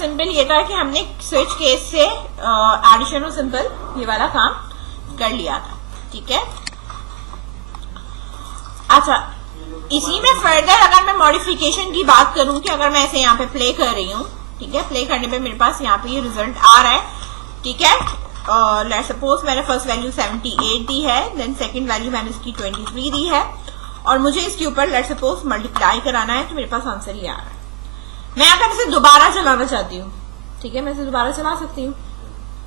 Simple ये था कि हमने स्विच केस से एडिशन और सिंपल ये वाला काम कर लिया था, ठीक है। अच्छा, इसी में फर्दर अगर मैं मॉडिफिकेशन की बात करूं कि अगर मैं ऐसे यहाँ पे प्ले कर रही हूँ, ठीक है, प्ले करने पे मेरे पास यहाँ पे ये रिजल्ट आ रहा है, ठीक है। लेट्स सपोज मैंने फर्स्ट वैल्यू 78 दी है, देन सेकंड वैल्यू मैंने इसकी 23 दी है, और मुझे इसके ऊपर लेट्स सपोज मल्टीप्लाई कराना है, तो मेरे पास आंसर ये आ रहा है। मैं अगर इसे दोबारा चलाना चाहती हूँ, ठीक है, मैं इसे दोबारा चला सकती हूँ,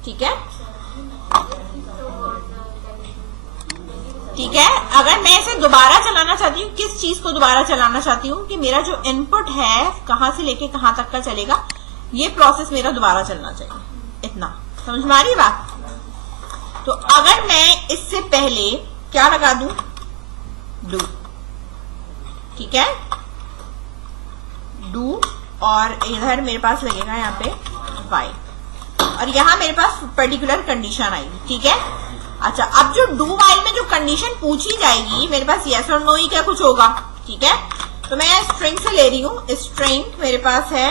ठीक है, ठीक है। अगर मैं इसे दोबारा चलाना चाहती हूँ, किस चीज को दोबारा चलाना चाहती हूँ कि मेरा जो इनपुट है कहां से लेके कहां तक का चलेगा, ये प्रोसेस मेरा दोबारा चलना चाहिए। इतना समझ में आ रही बात? तो अगर मैं इससे पहले क्या लगा दूं, डू, ठीक है, डू, और इधर मेरे पास लगेगा यहाँ पे वाई, और यहाँ मेरे पास पर्टिकुलर कंडीशन आएगी, ठीक है। अच्छा, अब जो डू वाइल में जो कंडीशन पूछी जाएगी, मेरे पास यस और नो ही क्या कुछ होगा, ठीक है। तो मैं स्ट्रिंग से ले रही हूँ, स्ट्रिंग मेरे पास है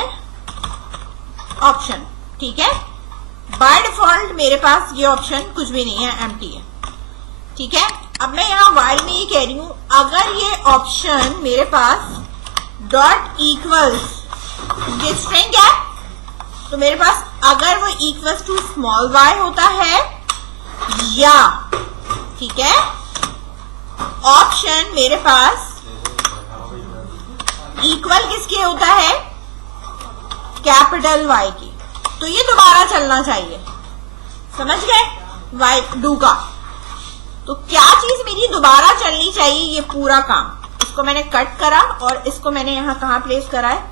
ऑप्शन, ठीक है। बाय डिफॉल्ट मेरे पास ये ऑप्शन कुछ भी नहीं है, एम्प्टी है, ठीक है। अब मैं यहाँ वाइल में ये कह रही हूँ, अगर ये ऑप्शन मेरे पास डॉट इक्वल्स, ये स्ट्रिंग है, तो मेरे पास अगर वो इक्वल्स टू स्मॉल वाई होता है, या ठीक है, ऑप्शन मेरे पास इक्वल किसके होता है, कैपिटल वाई की, तो ये दोबारा चलना चाहिए, समझ गए, वाई डू का। तो क्या चीज मेरी दोबारा चलनी चाहिए, ये पूरा काम, इसको मैंने कट करा और इसको मैंने यहां कहां प्लेस करा है,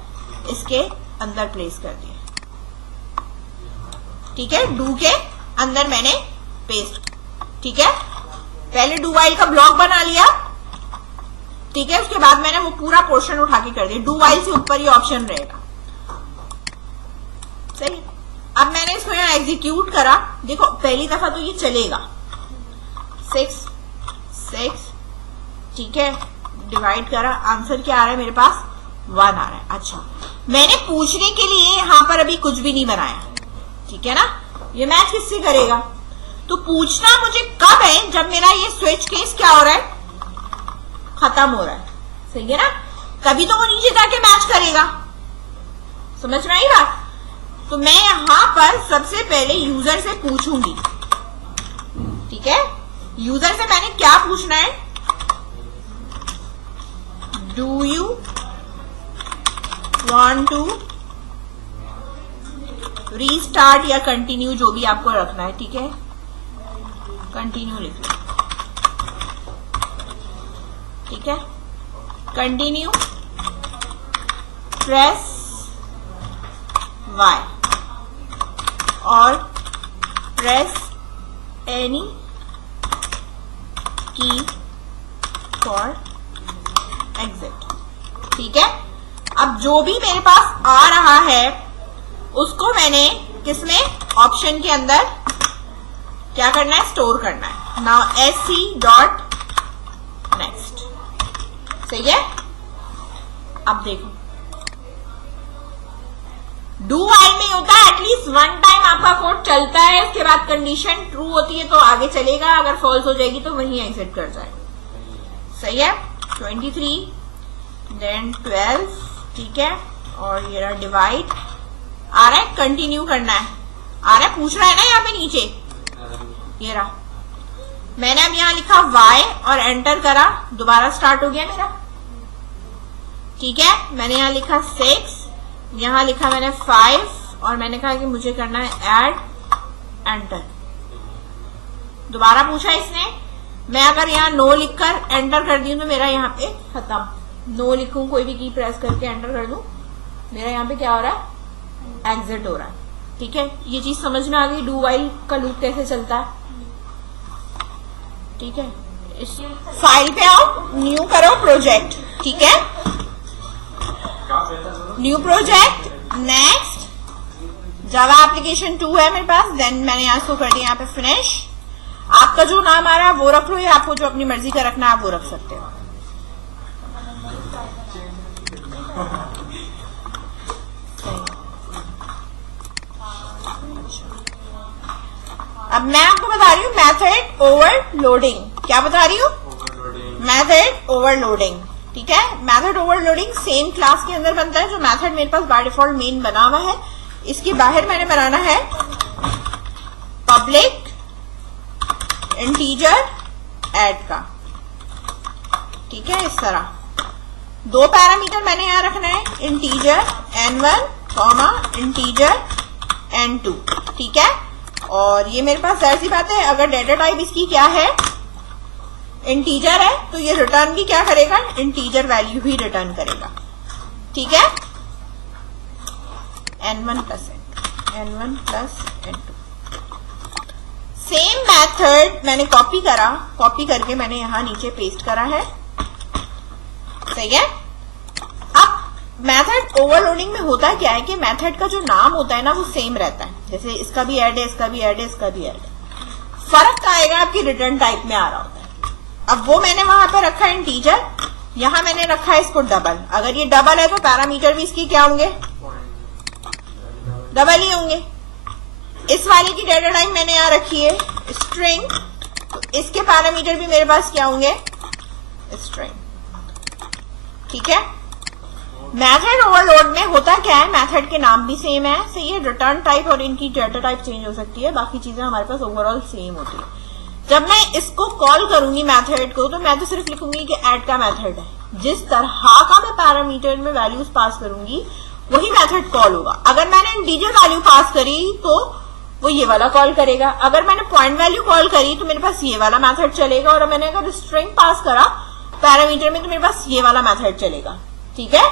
इसके अंदर प्लेस कर दिया, ठीक है, डू के अंदर मैंने पेस्ट, ठीक है। पहले डू वाइल का ब्लॉक बना लिया, ठीक है, उसके बाद मैंने वो पूरा पोर्शन उठा के कर दिया, डू वाइल से ऊपर ये ऑप्शन रहेगा, सही। अब मैंने इसको यहाँ एग्जीक्यूट करा, देखो पहली दफा तो ये चलेगा, 6 6, ठीक है, डिवाइड करा, आंसर क्या आ रहा है मेरे पास, 1 आ रहा है। अच्छा, मैंने पूछने के लिए यहां पर अभी कुछ भी नहीं बनाया, ठीक है ना, ये मैच किससे करेगा, तो पूछना मुझे कब है, जब मेरा ये स्विच केस क्या हो रहा है, खत्म हो रहा है, सही है ना, तभी तो वो नीचे जाके मैच करेगा, समझ में आई बात। तो मैं यहां पर सबसे पहले यूजर से पूछूंगी, ठीक है, यूजर से मैंने क्या पूछना है, do you want to restart या कंटिन्यू, जो भी आपको रखना है, ठीक है, कंटिन्यू लिख लो, ठीक है, कंटिन्यू, प्रेस वाई और प्रेस एनी की फॉर एग्जिट, ठीक है। अब जो भी मेरे पास आ रहा है उसको मैंने किसमें, ऑप्शन के अंदर क्या करना है, स्टोर करना है। नाउ sc डॉट नेक्स्ट, सही है। अब देखो डू वाइल में होता है एटलीस्ट 1 टाइम आपका कोड चलता है, उसके बाद कंडीशन ट्रू होती है तो आगे चलेगा, अगर फॉल्स हो जाएगी तो वहीं एग्जिट कर जाएगा, सही है। 23 देन 12, ठीक है, और ये रहा डिवाइड, आ रहा है कंटिन्यू करना है, आ रहा है, पूछ रहा है ना यहाँ पे नीचे, ये रहा, मैंने अब यहाँ लिखा y और एंटर करा, दोबारा स्टार्ट हो गया मेरा, ठीक है। मैंने यहाँ लिखा 6, यहाँ लिखा मैंने 5, और मैंने कहा कि मुझे करना है ऐड, एंटर, दोबारा पूछा इसने, मैं अगर यहाँ नो लिखकर एंटर कर दी तो मेरा यहाँ पे खत्म, नो लिखूं, कोई भी की प्रेस करके एंटर कर दूं, मेरा यहाँ पे क्या हो रहा है, एग्जिट हो रहा है, ठीक है। ये चीज समझ में आ गई, डू वाइल का लूप कैसे चलता है, ठीक है। इस फाइल पे आओ, न्यू करो प्रोजेक्ट, ठीक है, new project, next, Java application 2 है मेरे पास, देन मैंने यहाँ इसको कर दिया यहाँ पे फिनिश। आपका जो नाम आ रहा है वो रख लो, या आपको जो अपनी मर्जी का रखना है आप वो रख सकते हो, अब मैं आपको बता रही हूँ मेथड ओवरलोडिंग। क्या बता रही हूँ? Method overloading. ठीक है, मेथड ओवरलोडिंग सेम क्लास के अंदर बनता है। जो मेथड मेरे पास बाय डिफॉल्ट मेन बना हुआ है, इसके बाहर मैंने बनाना है पब्लिक इंटीजर ऐड का। ठीक है, इस तरह दो पैरामीटर मैंने यहां रखना है, integer n1 comma integer n2। ठीक है, और ये मेरे पास जाहिर सी बात है, अगर डेटा टाइप इसकी क्या है, इंटीजर है, तो ये रिटर्न भी क्या करेगा, इंटीजर वैल्यू ही रिटर्न करेगा। ठीक है, n1 plus n2। Same method मैंने कॉपी करके मैंने यहां नीचे पेस्ट करा है। सही है। अब मेथड ओवरलोडिंग में होता क्या है कि मेथड का जो नाम होता है ना, वो सेम रहता है। जैसे इसका भी ऐड है, इसका भी ऐड है, इसका भी ऐड है। फर्क आएगा आपकी रिटर्न टाइप में आ रहा होता है। अब वो मैंने वहां पर रखा है इंटीजर, यहां मैंने रखा है इसको डबल। अगर ये डबल है तो पैरामीटर भी इसकी क्या होंगे, डबल ही होंगे। इस वाले की डेटा टाइप मैंने यहां रखी है स्ट्रिंग, तो इसके पैरामीटर भी मेरे पास क्या होंगे, स्ट्रिंग। ठीक है, मेथड ओवरलोड में होता क्या है, मेथड के नाम भी सेम है, सही है, रिटर्न टाइप और इनकी डेटा टाइप चेंज हो सकती है, बाकी चीजें हमारे पास ओवरऑल सेम होती है। जब मैं इसको कॉल करूंगी मेथड को, तो मैं तो सिर्फ लिखूंगी कि ऐड का मेथड है। जिस तरह का मैं पैरामीटर में वैल्यूज पास करूंगी वही मेथड कॉल होगा। अगर मैंने इंटीजर वैल्यू पास करी तो वो ये वाला कॉल करेगा, अगर मैंने पॉइंट वैल्यू कॉल करी तो मेरे पास ये वाला मेथड चलेगा, और मैंने अगर स्ट्रिंग पास करा पैरामीटर में तो मेरे पास ये वाला मेथड चलेगा। ठीक है,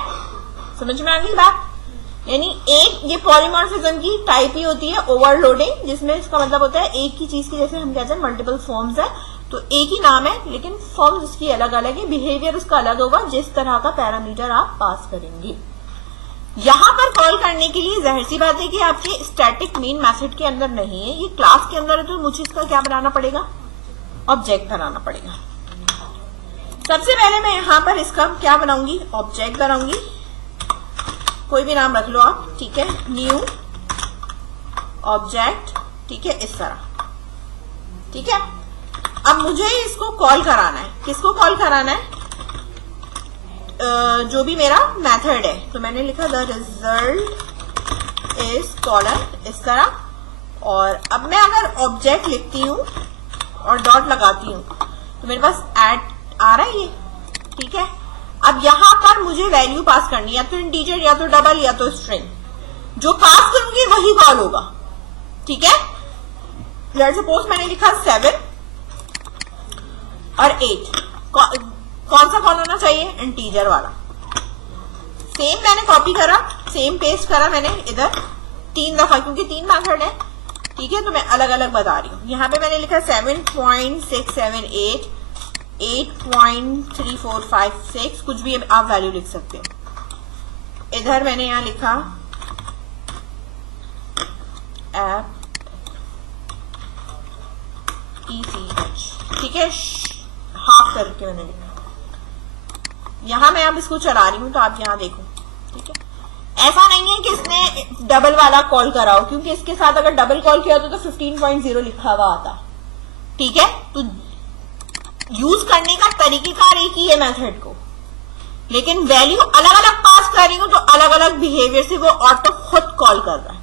समझ में आ गई बात। यानी एक ये पॉलीमॉर्फिज्म की टाइप ही होती है ओवरलोडिंग, जिसमें इसका मतलब होता है एक ही चीज की, जैसे हम कहते हैं मल्टीपल फॉर्म्स है, तो एक ही नाम है लेकिन फॉर्म्स उसकी अलग अलग है, बिहेवियर उसका अलग होगा जिस तरह का पैरामीटर आप पास करेंगे। यहां पर कॉल करने के लिए जाहिर सी बात है कि आपके स्टैटिक मेन मेथड के अंदर नहीं है, ये क्लास के अंदर है, तो मुझे इसका क्या बनाना पड़ेगा, ऑब्जेक्ट बनाना पड़ेगा। सबसे पहले मैं यहां पर इसका क्या बनाऊंगी, ऑब्जेक्ट बनाऊंगी। कोई भी नाम रख लो आप, ठीक है, न्यू ऑब्जेक्ट। ठीक है, इस तरह। ठीक है, अब मुझे इसको कॉल कराना है। किसको कॉल कराना है, जो भी मेरा मेथड है। तो मैंने लिखा द रिजल्ट इज कॉलन, इस तरह। और अब मैं अगर ऑब्जेक्ट लिखती हूं और डॉट लगाती हूं तो मेरे पास ऐड आ रहा है ये। ठीक है, अब यहां पर मुझे वैल्यू पास करनी है, या तो इंटीजर या तो डबल या तो स्ट्रिंग। जो पास करूंगी वही कॉल होगा। ठीक है, लेट्स सपोज मैंने लिखा 7 और 8, कौन सा कॉल होना चाहिए, इंटीजर वाला। सेम मैंने कॉपी करा, सेम पेस्ट करा मैंने इधर 3 दफा, क्योंकि 3 मेथड है। ठीक है, तो मैं अलग अलग बता रही हूं। यहां पे मैंने लिखा 7.678, 8.3456, कुछ भी आप वैल्यू लिख सकते हो। इधर मैंने यहां लिखा ऐप ECH। ठीक है, हाफ करके मैंने लिखा। यहां मैं अब इसको चला रही हूं तो आप यहां देखो। ठीक है, ऐसा नहीं है कि इसने डबल वाला कॉल करा हो, क्योंकि इसके साथ अगर डबल कॉल किया होता तो 15.0 लिखा हुआ आता। ठीक है, तो यूज करने का तरीकेकार एक ही है मेथड को, लेकिन वैल्यू अलग अलग पास कर रही हूं तो अलग अलग बिहेवियर से वो ऑटो खुद कॉल कर रहा है।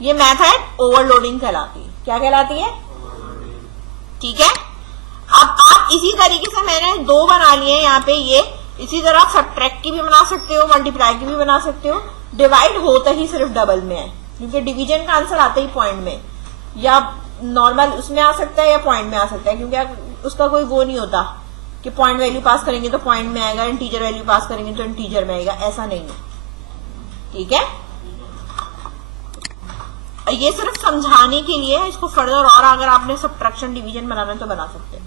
ये मेथड ओवरलोडिंग कहलाती है। क्या कहलाती है, ठीक है। अब आप इसी तरीके से मैंने 2 बना लिए यहाँ पे, ये इसी तरह आप सब्ट्रैक्ट की भी बना सकते हो, मल्टीप्लाई की भी बना सकते हो। डिवाइड होता ही सिर्फ डबल में है, क्योंकि डिवीजन का आंसर आता ही पॉइंट में, या नॉर्मल उसमें आ सकता है या पॉइंट में आ सकता है, क्योंकि उसका कोई वो नहीं होता कि पॉइंट वैल्यू पास करेंगे तो पॉइंट में आएगा, इंटीजर वैल्यू पास करेंगे तो इंटीजर में आएगा, ऐसा नहीं है। ठीक है, ये सिर्फ समझाने के लिए है, इसको फर्दर और अगर आपने सब्ट्रैक्शन डिवीजन बनाना है तो बना सकते हैं।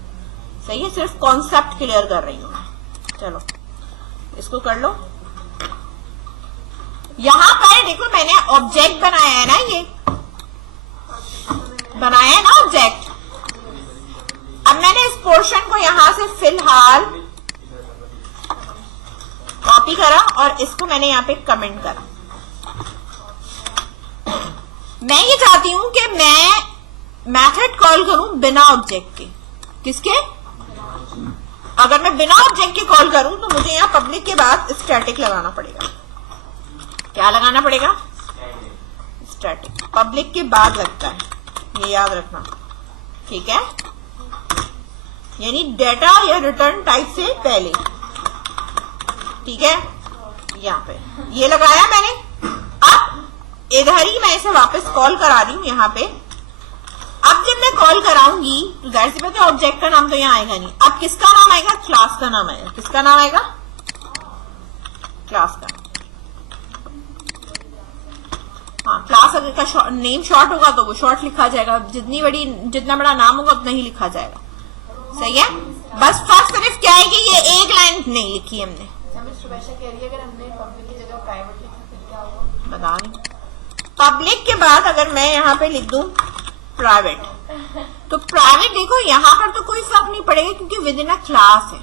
सही है, सिर्फ कॉन्सेप्ट क्लियर कर रही हूं मैं। चलो इसको कर लो। यहां पर देखो मैंने ऑब्जेक्ट बनाया है ना, ये बनाया है ना ऑब्जेक्ट। अब मैंने इस पोर्शन को यहां से फिलहाल कॉपी करा और इसको मैंने यहां पे कमेंट करा। मैं ये चाहती हूं कि मैं मेथड कॉल करूं बिना ऑब्जेक्ट के, किसके? अगर मैं बिना ऑब्जेक्ट के कॉल करूं तो मुझे यहाँ पब्लिक के बाद स्टैटिक लगाना पड़ेगा। क्या लगाना पड़ेगा? स्टैटिक। पब्लिक के बाद लगता है, ये याद रखना, ठीक है? यानी डेटा या रिटर्न टाइप से पहले, ठीक है? यहाँ पे ये लगाया मैंने। अब इधर ही मैं इसे वापस कॉल करा रही हूं यहाँ पे। अब जब मैं कॉल कराऊंगी तो जाहिर सी बात है ऑब्जेक्ट का नाम तो यहाँ आएगा नहीं। अब किसका नाम आएगा? क्लास का नाम आएगा। किसका नाम आएगा? क्लास का। हाँ, क्लास अगर का नेम शॉर्ट होगा तो वो शॉर्ट लिखा जाएगा, जितना बड़ा नाम होगा उतना ही लिखा जाएगा। सही है? बस फर्स्ट सिर्फ क्या है कि ये एक लाइन नहीं लिखी हमने। अगर हमने पब्लिक की जगह प्राइवेट लिखा फिर क्या होगा? बता रही। पब्लिक के बाद अगर मैं यहाँ पे लिख दूं प्राइवेट, तो प्राइवेट देखो यहाँ पर तो कोई फर्क नहीं पड़ेगा क्योंकि विद इन अ क्लास है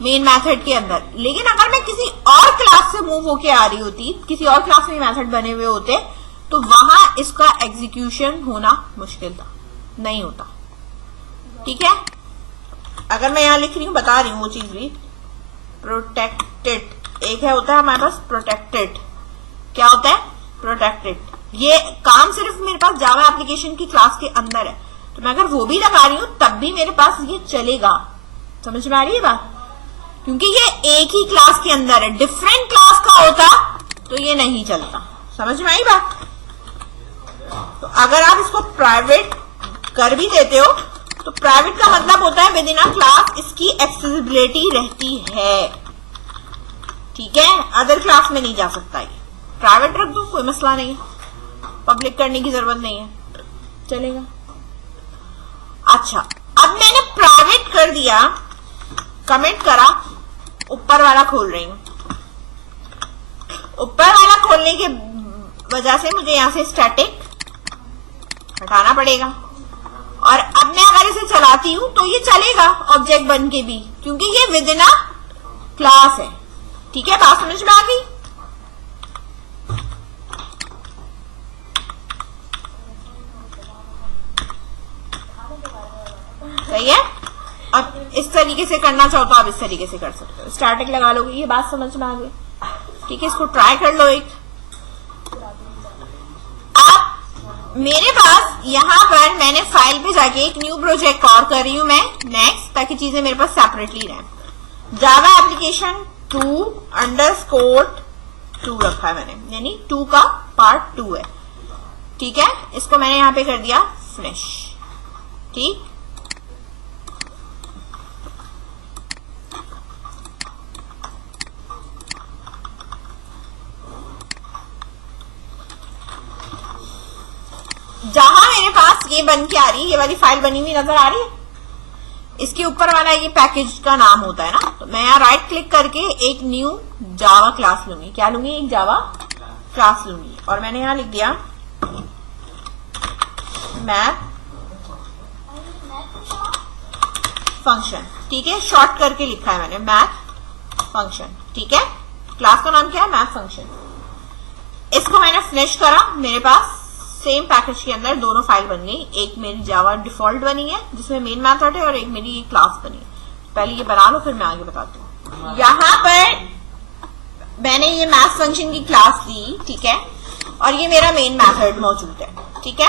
मेन मेथड के अंदर। लेकिन अगर मैं किसी और क्लास से मूव होके आ रही होती, किसी और क्लास में मेथड बने हुए होते, तो वहां इसका एग्जीक्यूशन होना मुश्किल था, नहीं होता। ठीक है? अगर मैं यहाँ लिख रही हूँ, बता रही हूँ वो चीज भी। प्रोटेक्टेड एक है, होता है हमारे पास प्रोटेक्टेड। क्या होता है? प्रोटेक्टेड। ये काम सिर्फ मेरे पास जावा एप्लीकेशन की क्लास के अंदर है, तो मैं अगर वो भी लगा रही हूं तब भी मेरे पास ये चलेगा। समझ में आ रही है बात? क्योंकि ये एक ही क्लास के अंदर है। डिफरेंट क्लास का होता तो ये नहीं चलता। समझ में आई बात? तो अगर आप इसको प्राइवेट कर भी देते हो तो प्राइवेट का मतलब होता है विद इन अ क्लास इसकी एक्सेसिबिलिटी रहती है। ठीक है? अदर क्लास में नहीं जा सकता। ये प्राइवेट रख दो, कोई मसला नहीं है, पब्लिक करने की जरूरत नहीं है, चलेगा। अच्छा, अब मैंने प्राइवेट कर दिया, कमेंट करा, ऊपर वाला खोल रही हूं। ऊपर वाला खोलने की वजह से मुझे यहां से स्टैटिक हटाना पड़ेगा, और अब मैं अगर इसे चलाती हूं तो ये चलेगा ऑब्जेक्ट बन के भी, क्योंकि ये विद इन अ क्लास है। ठीक है? बात समझ में आ गई? सही है? अब इस तरीके से करना चाहो तो आप इस तरीके से कर सकते हो, स्टैटिक लगा लोगे। ये बात समझ में आ गई? ठीक है, इसको ट्राई कर लो एक। अब मेरे पास यहां पर मैंने फाइल पे जाके एक न्यू प्रोजेक्ट और कर रही हूं मैं नेक्स्ट, ताकि चीजें मेरे पास सेपरेटली रहें। जावा एप्लीकेशन 2_2 रखा है मैंने, यानी 2 का पार्ट 2 है। ठीक है? इसको मैंने यहां पे कर दिया फिनिश। ठीक, जहां मेरे पास ये बन के आ रही है, ये वाली फाइल बनी हुई नजर आ रही है, इसके ऊपर वाला ये पैकेज का नाम होता है ना, तो मैं यहाँ राइट क्लिक करके एक न्यू जावा क्लास लूंगी। क्या लूंगी? एक जावा क्लास लूंगी, और मैंने यहाँ लिख दिया मैथ फंक्शन। ठीक है? शॉर्ट करके लिखा है मैंने मैथ फंक्शन। ठीक है? क्लास का नाम क्या है? Math function. इसको मैंने फिनिश करा, मेरे पास सेम पैकेज के अंदर दोनों फाइल बन गई। एक मेरी जावा डिफॉल्ट बनी है जिसमें मेन मेथड है, और एक मेरी क्लास बनी है। पहले ये बना लो, फिर मैं आगे बताती हूँ। यहाँ पर मैंने ये मैथ फंक्शन की क्लास ली, ठीक है, और ये मेरा मेन मेथड मौजूद है। ठीक है?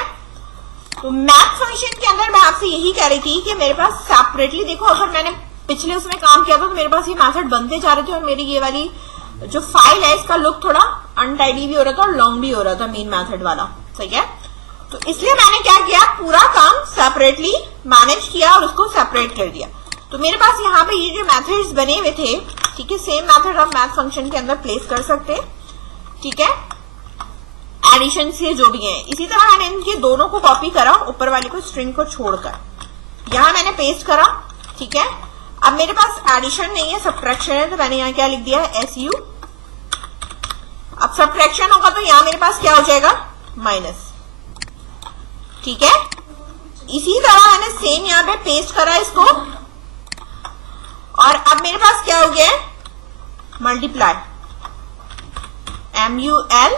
तो मैथ फंक्शन के अंदर मैं आपसे यही कह रही थी कि मेरे पास सेपरेटली देखो, अगर मैंने पिछले उसमें काम किया था तो मेरे पास ये मेथड बनते जा रहे थे, और मेरी ये वाली जो फाइल है इसका लुक थोड़ा अनटाइडी भी हो रहा था और लॉन्ग भी हो रहा था मेन मेथड वाला। सही है? तो इसलिए मैंने क्या किया, पूरा काम सेपरेटली मैनेज किया और उसको सेपरेट कर दिया। तो मेरे पास यहाँ पे ये जो मेथड्स बने हुए थे, ठीक है, सेम मेथड आप मैथ फंक्शन के अंदर प्लेस कर सकते हैं। ठीक है? एडिशन से जो भी है, इसी तरह मैंने इनके दोनों को कॉपी करा, ऊपर वाले को स्ट्रिंग को छोड़कर यहाँ मैंने पेस्ट करा। ठीक है? अब मेरे पास एडिशन नहीं है, सब्ट्रैक्शन है, तो मैंने यहाँ क्या लिख दिया है? SU। अब सब्ट्रैक्शन होगा तो यहाँ मेरे पास क्या हो जाएगा? माइनस। ठीक है? इसी तरह मैंने सेम यहाँ पे पेस्ट करा इसको, और अब मेरे पास क्या हो गया है? मल्टीप्लाई, MUL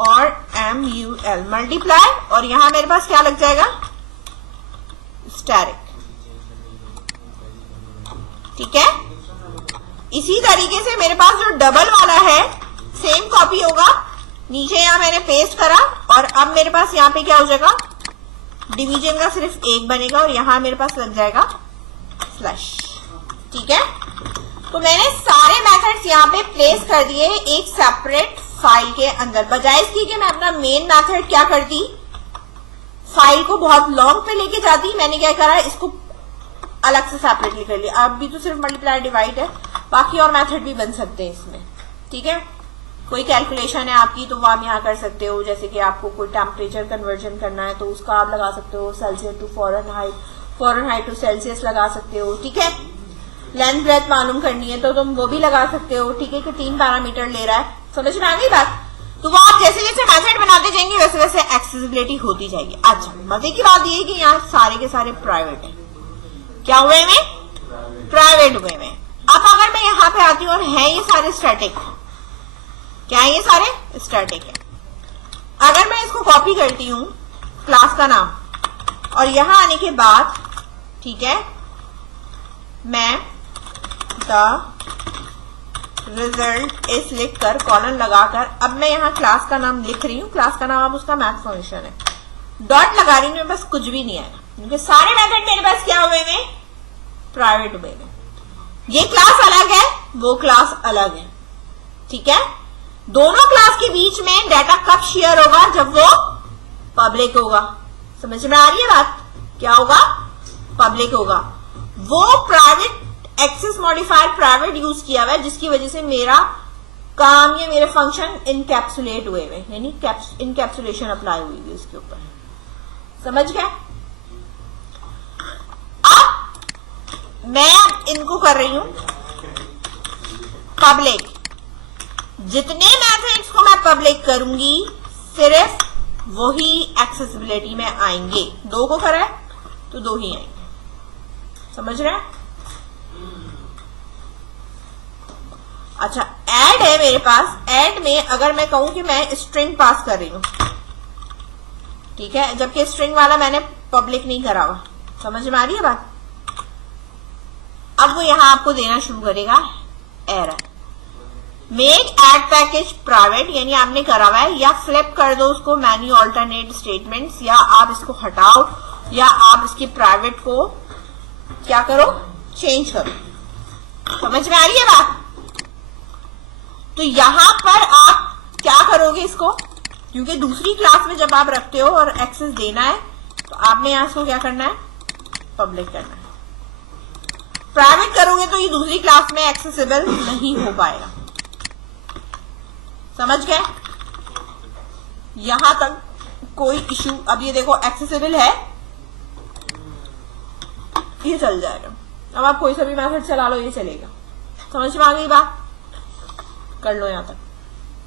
और MUL मल्टीप्लाई, और यहां मेरे पास क्या लग जाएगा, स्टेरिक। ठीक है, इसी तरीके से मेरे पास जो डबल वाला है सेम कॉपी होगा, नीचे यहां मैंने पेस्ट करा, और अब मेरे पास यहां पे क्या हो जाएगा, डिवीजन का सिर्फ एक बनेगा और यहां मेरे पास लग जाएगा स्लैश। ठीक है, तो मैंने सारे मेथड्स यहाँ पे प्लेस कर दिए एक सेपरेट फाइल के अंदर, बजाय इसकी कि मैं अपना मेन मेथड क्या करती, फाइल को बहुत लॉन्ग पे लेके जाती, मैंने क्या करा, इसको अलग से सेपरेटली कर लिया। अब भी तो सिर्फ मल्टीप्लाई डिवाइड है, बाकी और मेथड भी बन सकते हैं इसमें। ठीक है, कोई कैलकुलेशन है आपकी तो वो आप यहाँ कर सकते हो, जैसे कि आपको कोई टेम्परेचर कन्वर्जन करना है तो उसका आप लगा सकते हो Celsius to Fahrenheit, Fahrenheit to Celsius लगा सकते हो। ठीक है, लेंथ ब्रेथ मालूम करनी है तो तुम वो भी लगा सकते हो। ठीक है, कि 3 पैरामीटर ले रहा है, समझ में आ गई बात। तो वो आप जैसे जैसे मेथड बनाते जाएंगे वैसे वैसे एक्सेसिबिलिटी होती जाएगी। अच्छा, मजे की बात ये है कि यहाँ सारे के सारे प्राइवेट है, क्या हुए में, प्राइवेट हुए में। अब अगर मैं यहाँ पे आती हूँ और है ये सारे स्टैटिक, क्या है, ये सारे स्टैटिक है। अगर मैं इसको कॉपी करती हूँ क्लास का नाम, और यहां आने के बाद, ठीक है, मैं द रिजल्ट इस लिखकर कॉलन लगाकर, अब मैं यहाँ क्लास का नाम लिख रही हूँ, क्लास का नाम अब उसका मैथ फंक्शन है, डॉट लगा रही हूँ, बस कुछ भी नहीं आएगा क्योंकि सारे मेथड मेरे पास क्या हुए में, प्राइवेट हुए में। ये क्लास अलग है, वो क्लास अलग है। ठीक है, दोनों क्लास के बीच में डाटा कब शेयर होगा, जब वो पब्लिक होगा। समझ में आ रही है बात, क्या होगा, पब्लिक होगा। वो private access modifier private use किया हुआ है, जिसकी वजह से मेरा काम या मेरे फंक्शन इनकैप्सुलेट हुए हुए, यानी इनकैप्सुलेशन अप्लाई हुई है इसके ऊपर। समझ गए। अब मैं इनको कर रही हूं पब्लिक, जितने मेथड्स को मैं पब्लिक करूंगी सिर्फ वही एक्सेसिबिलिटी में आएंगे। 2 को करा है तो 2 ही आएंगे, समझ रहे हैं। अच्छा, ऐड है मेरे पास, ऐड में अगर मैं कहूं कि मैं स्ट्रिंग पास कर रही हूं, ठीक है, जबकि स्ट्रिंग वाला मैंने पब्लिक नहीं करा हुआ, समझ में आ रही है बात। अब वो यहां आपको देना शुरू करेगा error, make add package private, यानी आपने करा हुआ है, या फ्लिप कर दो उसको मैन्यू ऑल्टरनेट स्टेटमेंट्स, या आप इसको हटाओ, या आप इसके प्राइवेट को क्या करो, चेंज करो। समझ में आ रही है बात। तो यहां पर आप क्या करोगे इसको, क्योंकि दूसरी क्लास में जब आप रखते हो और एक्सेस देना है तो आपने यहां इसको क्या करना है, पब्लिक करना है। प्राइवेट करोगे तो ये दूसरी क्लास में एक्सेसिबल नहीं हो पाएगा। समझ गए, यहां तक कोई इश्यू। अब ये देखो एक्सेसिबल है, ये चल जाएगा। अब आप कोई सा भी मेथड चला लो, ये चलेगा। समझ में आ गई बात, कर लो यहां तक।